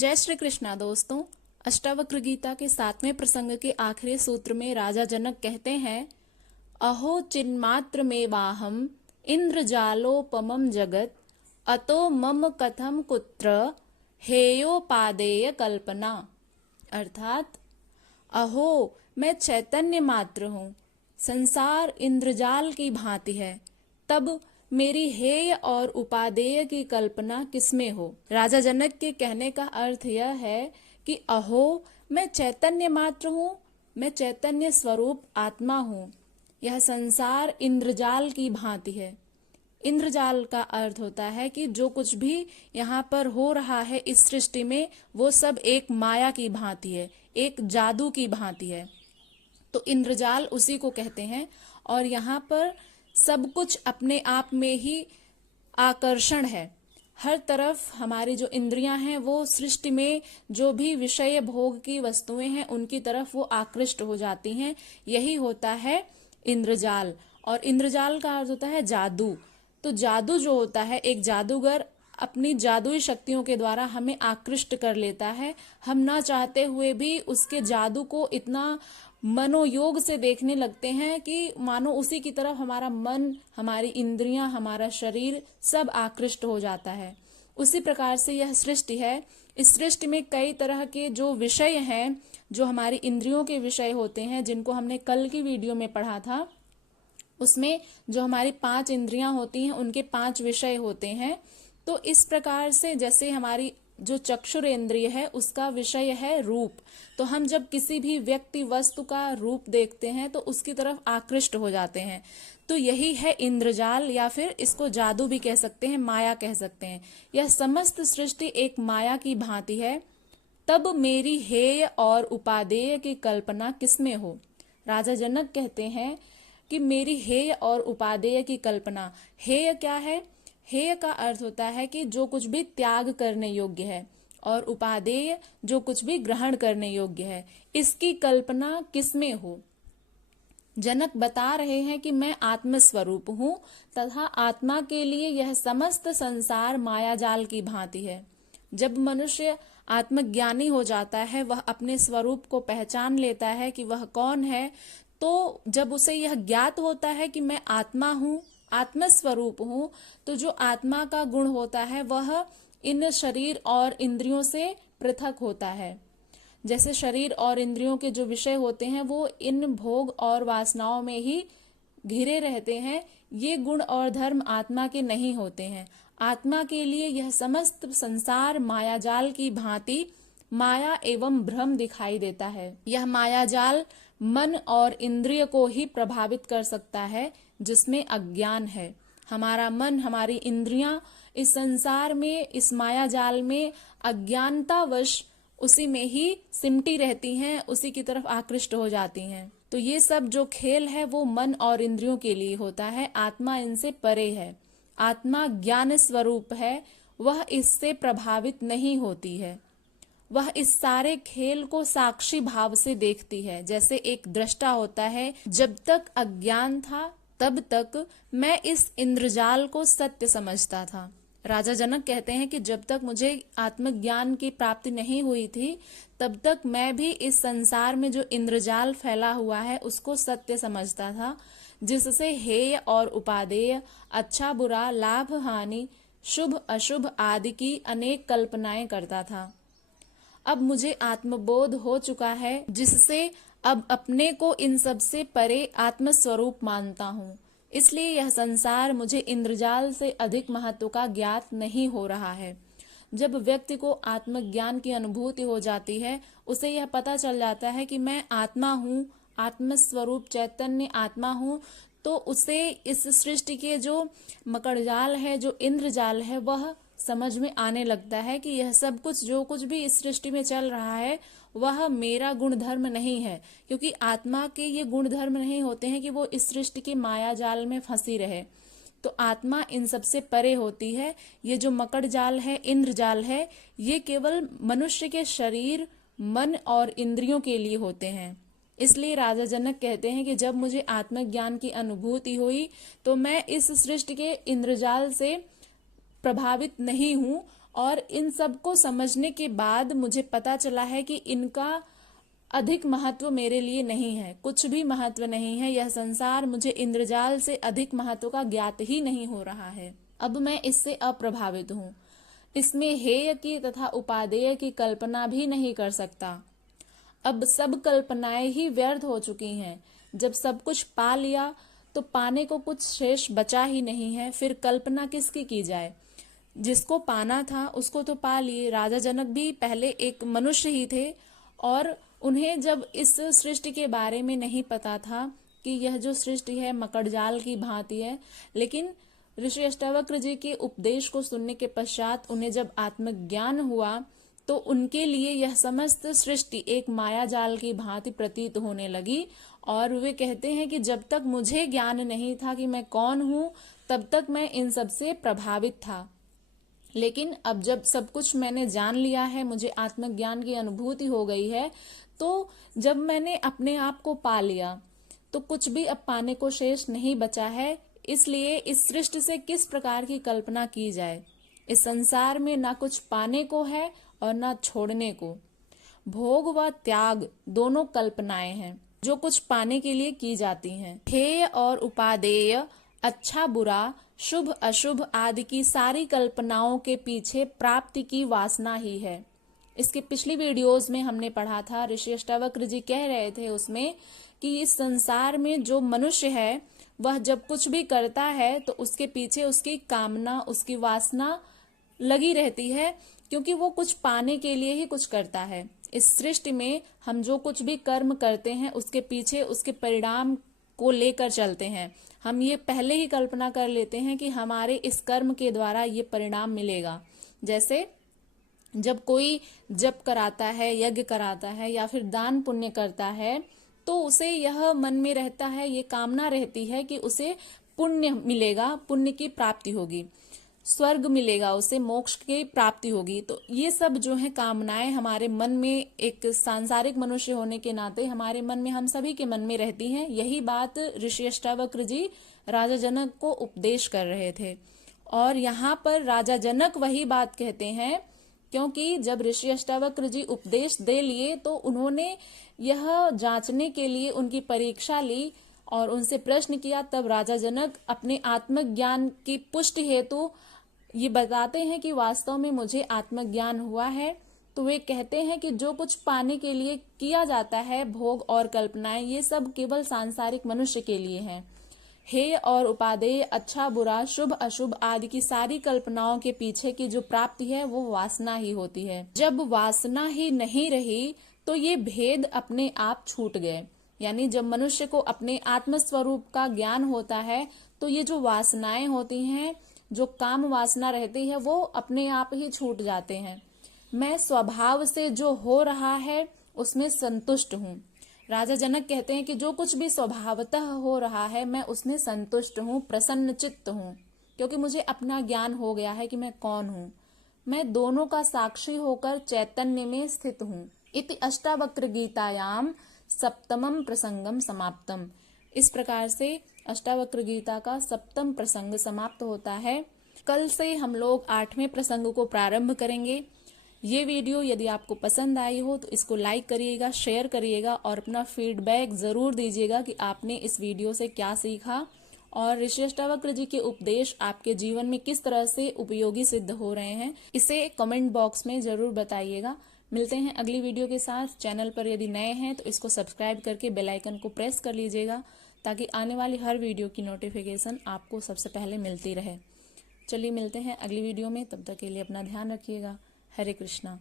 जय श्री कृष्णा दोस्तों। अष्टावक्र गीता के 7वें प्रसंग के आखिरी सूत्र में राजा जनक कहते हैं, अहो चिन्मात्र में वाहम इंद्रजालोपमं जगत अतो मम कथम कुत्र हेयोपादेय कल्पना। अर्थात अहो मैं चैतन्य मात्र हूँ, संसार इंद्रजाल की भांति है, तब मेरी हेय और उपादेय की कल्पना किसमें हो। राजा जनक के कहने का अर्थ यह है कि अहो मैं चैतन्य मात्र हूँ, मैं चैतन्य स्वरूप आत्मा हूँ, यह संसार इंद्रजाल की भांति है। इंद्रजाल का अर्थ होता है कि जो कुछ भी यहाँ पर हो रहा है इस सृष्टि में वो सब एक माया की भांति है, एक जादू की भांति है। तो इंद्रजाल उसी को कहते हैं। और यहाँ पर सब कुछ अपने आप में ही आकर्षण है। हर तरफ हमारी जो इंद्रियां हैं वो सृष्टि में जो भी विषय भोग की वस्तुएं हैं उनकी तरफ वो आकृष्ट हो जाती हैं। यही होता है इंद्रजाल। और इंद्रजाल का अर्थ होता है जादू। तो जादू जो होता है, एक जादूगर अपनी जादुई शक्तियों के द्वारा हमें आकृष्ट कर लेता है। हम ना चाहते हुए भी उसके जादू को इतना मनोयोग से देखने लगते हैं कि मानो उसी की तरफ हमारा मन, हमारी इंद्रियां, हमारा शरीर सब आकृष्ट हो जाता है। उसी प्रकार से यह सृष्टि है। इस सृष्टि में कई तरह के जो विषय हैं, जो हमारी इंद्रियों के विषय होते हैं, जिनको हमने कल की वीडियो में पढ़ा था, उसमें जो हमारी 5 इंद्रियां होती हैं उनके 5 विषय होते हैं। तो इस प्रकार से जैसे हमारी जो चक्षुर इंद्रिय है उसका विषय है रूप, तो हम जब किसी भी व्यक्ति वस्तु का रूप देखते हैं तो उसकी तरफ आकृष्ट हो जाते हैं। तो यही है इंद्रजाल, या फिर इसको जादू भी कह सकते हैं, माया कह सकते हैं। यह समस्त सृष्टि एक माया की भांति है। तब मेरी हेय और उपादेय की कल्पना किसमें हो। राजा जनक कहते हैं कि मेरी हेय और उपादेय की कल्पना। हेय क्या है? हेय का अर्थ होता है कि जो कुछ भी त्याग करने योग्य है, और उपादेय जो कुछ भी ग्रहण करने योग्य है। इसकी कल्पना किसमें हो। जनक बता रहे हैं कि मैं आत्मस्वरूप हूँ तथा आत्मा के लिए यह समस्त संसार मायाजाल की भांति है। जब मनुष्य आत्मज्ञानी हो जाता है, वह अपने स्वरूप को पहचान लेता है कि वह कौन है। तो जब उसे यह ज्ञात होता है कि मैं आत्मा हूँ, आत्मस्वरूप हूँ, तो जो आत्मा का गुण होता है वह इन शरीर और इंद्रियों से पृथक होता है। जैसे शरीर और इंद्रियों के जो विषय होते हैं वो इन भोग और वासनाओं में ही घिरे रहते हैं। ये गुण और धर्म आत्मा के नहीं होते हैं। आत्मा के लिए यह समस्त संसार मायाजाल की भांति माया एवं भ्रम दिखाई देता है। यह मायाजाल मन और इंद्रिय को ही प्रभावित कर सकता है जिसमें अज्ञान है। हमारा मन, हमारी इंद्रियां इस संसार में, इस मायाजाल में अज्ञानतावश उसी में ही सिमटी रहती हैं, उसी की तरफ आकृष्ट हो जाती हैं। तो ये सब जो खेल है वो मन और इंद्रियों के लिए होता है। आत्मा इनसे परे है। आत्मा ज्ञान स्वरूप है, वह इससे प्रभावित नहीं होती है। वह इस सारे खेल को साक्षी भाव से देखती है। जैसे एक दृष्टा होता है, जब तक अज्ञान था तब तक मैं इस इंद्रजाल को सत्य समझता था। राजा जनक कहते हैं कि जब तक मुझे आत्मज्ञान की प्राप्ति नहीं हुई थी तब तक मैं भी इस संसार में जो इंद्रजाल फैला हुआ है उसको सत्य समझता था, जिससे हेय और उपादेय, अच्छा बुरा, लाभ हानि, शुभ अशुभ आदि की अनेक कल्पनाएं करता था। अब मुझे आत्मबोध हो चुका है, जिससे अब अपने को इन सब से परे आत्मस्वरूप मानता हूँ। इसलिए यह संसार मुझे इंद्रजाल से अधिक महत्व का ज्ञात नहीं हो रहा है। जब व्यक्ति को आत्मज्ञान की अनुभूति हो जाती है, उसे यह पता चल जाता है कि मैं आत्मा हूँ, आत्मस्वरूप चैतन्य आत्मा हूँ, तो उसे इस सृष्टि के जो मकड़जाल है, जो इंद्रजाल है, वह समझ में आने लगता है कि यह सब कुछ, जो कुछ भी इस सृष्टि में चल रहा है, वह मेरा गुण धर्म नहीं है। क्योंकि आत्मा के ये गुण धर्म नहीं होते हैं कि वो इस सृष्टि के माया जाल में फंसी रहे। तो आत्मा इन सबसे परे होती है। ये जो मकड़ जाल है, इंद्रजाल है, ये केवल मनुष्य के शरीर, मन और इंद्रियों के लिए होते हैं। इसलिए राजा जनक कहते हैं कि जब मुझे आत्मज्ञान की अनुभूति हुई तो मैं इस सृष्टि के इंद्रजाल से प्रभावित नहीं हूँ और इन सब को समझने के बाद मुझे पता चला है कि इनका अधिक महत्व मेरे लिए नहीं है, कुछ भी महत्व नहीं है। यह संसार मुझे इंद्रजाल से अधिक महत्व का ज्ञात ही नहीं हो रहा है। अब मैं इससे अप्रभावित हूँ, इसमें हेय की तथा उपादेय की कल्पना भी नहीं कर सकता। अब सब कल्पनाएं ही व्यर्थ हो चुकी हैं। जब सब कुछ पा लिया तो पाने को कुछ शेष बचा ही नहीं है, फिर कल्पना किसकी की जाए। जिसको पाना था उसको तो पा लिए। राजा जनक भी पहले एक मनुष्य ही थे और उन्हें जब इस सृष्टि के बारे में नहीं पता था कि यह जो सृष्टि है मकड़जाल की भांति है, लेकिन ऋषि अष्टावक्र जी के उपदेश को सुनने के पश्चात उन्हें जब आत्मज्ञान हुआ तो उनके लिए यह समस्त सृष्टि एक माया जाल की भांति प्रतीत होने लगी। और वे कहते हैं कि जब तक मुझे ज्ञान नहीं था कि मैं कौन हूँ, तब तक मैं इन सब से प्रभावित था। लेकिन अब जब सब कुछ मैंने जान लिया है, मुझे आत्मज्ञान की अनुभूति हो गई है, तो जब मैंने अपने आप को पा लिया तो कुछ भी अब पाने को शेष नहीं बचा है। इसलिए इस सृष्टि से किस प्रकार की कल्पना की जाए। इस संसार में ना कुछ पाने को है और ना छोड़ने को। भोग व त्याग दोनों कल्पनाएं हैं जो कुछ पाने के लिए की जाती हैं। हेय और उपादेय, अच्छा बुरा, शुभ अशुभ आदि की सारी कल्पनाओं के पीछे प्राप्ति की वासना ही है। इसके पिछली वीडियोस में हमने पढ़ा था, ऋषि अष्टावक्र जी कह रहे थे उसमें कि इस संसार में जो मनुष्य है वह जब कुछ भी करता है तो उसके पीछे उसकी कामना, उसकी वासना लगी रहती है, क्योंकि वो कुछ पाने के लिए ही कुछ करता है। इस सृष्टि में हम जो कुछ भी कर्म करते हैं उसके पीछे उसके परिणाम को लेकर चलते हैं। हम ये पहले ही कल्पना कर लेते हैं कि हमारे इस कर्म के द्वारा ये परिणाम मिलेगा। जैसे जब कोई जप कराता है, यज्ञ कराता है या फिर दान पुण्य करता है, तो उसे यह मन में रहता है, ये कामना रहती है कि उसे पुण्य मिलेगा, पुण्य की प्राप्ति होगी, स्वर्ग मिलेगा, उसे मोक्ष की प्राप्ति होगी। तो ये सब जो है कामनाएं हमारे मन में, एक सांसारिक मनुष्य होने के नाते हमारे मन में, हम सभी के मन में रहती हैं। यही बात ऋषि अष्टावक्र जी राजा जनक को उपदेश कर रहे थे। और यहाँ पर राजा जनक वही बात कहते हैं, क्योंकि जब ऋषि अष्टावक्र जी उपदेश दे लिए तो उन्होंने यह जांचने के लिए उनकी परीक्षा ली और उनसे प्रश्न किया। तब राजा जनक अपने आत्मज्ञान की पुष्टि हेतु ये बताते हैं कि वास्तव में मुझे आत्मज्ञान हुआ है। तो वे कहते हैं कि जो कुछ पाने के लिए किया जाता है, भोग और कल्पनाएं, ये सब केवल सांसारिक मनुष्य के लिए हैं। हेय और उपादेय, अच्छा बुरा, शुभ अशुभ आदि की सारी कल्पनाओं के पीछे की जो प्राप्ति है वो वासना ही होती है। जब वासना ही नहीं रही तो ये भेद अपने आप छूट गए। यानी जब मनुष्य को अपने आत्म स्वरूप का ज्ञान होता है तो ये जो वासनाएं होती हैं, जो काम वासना रहती है, वो अपने आप ही छूट जाते हैं। मैं स्वभाव से जो हो रहा है उसमें संतुष्ट हूँ। राजा जनक कहते हैं कि जो कुछ भी स्वभावतः हो रहा है मैं उसमें संतुष्ट हूँ, प्रसन्न चित्त हूँ, क्योंकि मुझे अपना ज्ञान हो गया है कि मैं कौन हूँ। मैं दोनों का साक्षी होकर चैतन्य में स्थित हूँ। इति अष्टावक्र गीतायाम सप्तमम प्रसंगम समाप्तम। इस प्रकार से अष्टावक्र गीता का सप्तम प्रसंग समाप्त होता है। कल से हम लोग 8वें प्रसंग को प्रारंभ करेंगे। ये वीडियो यदि आपको पसंद आई हो तो इसको लाइक करिएगा, शेयर करिएगा और अपना फीडबैक जरूर दीजिएगा कि आपने इस वीडियो से क्या सीखा और ऋषि अष्टावक्र जी के उपदेश आपके जीवन में किस तरह से उपयोगी सिद्ध हो रहे हैं। इसे कमेंट बॉक्स में जरूर बताइएगा। मिलते हैं अगली वीडियो के साथ। चैनल पर यदि नए हैं तो इसको सब्सक्राइब करके बेल आइकन को प्रेस कर लीजिएगा ताकि आने वाली हर वीडियो की नोटिफिकेशन आपको सबसे पहले मिलती रहे। चलिए मिलते हैं अगली वीडियो में, तब तक के लिए अपना ध्यान रखिएगा। हरे कृष्णा।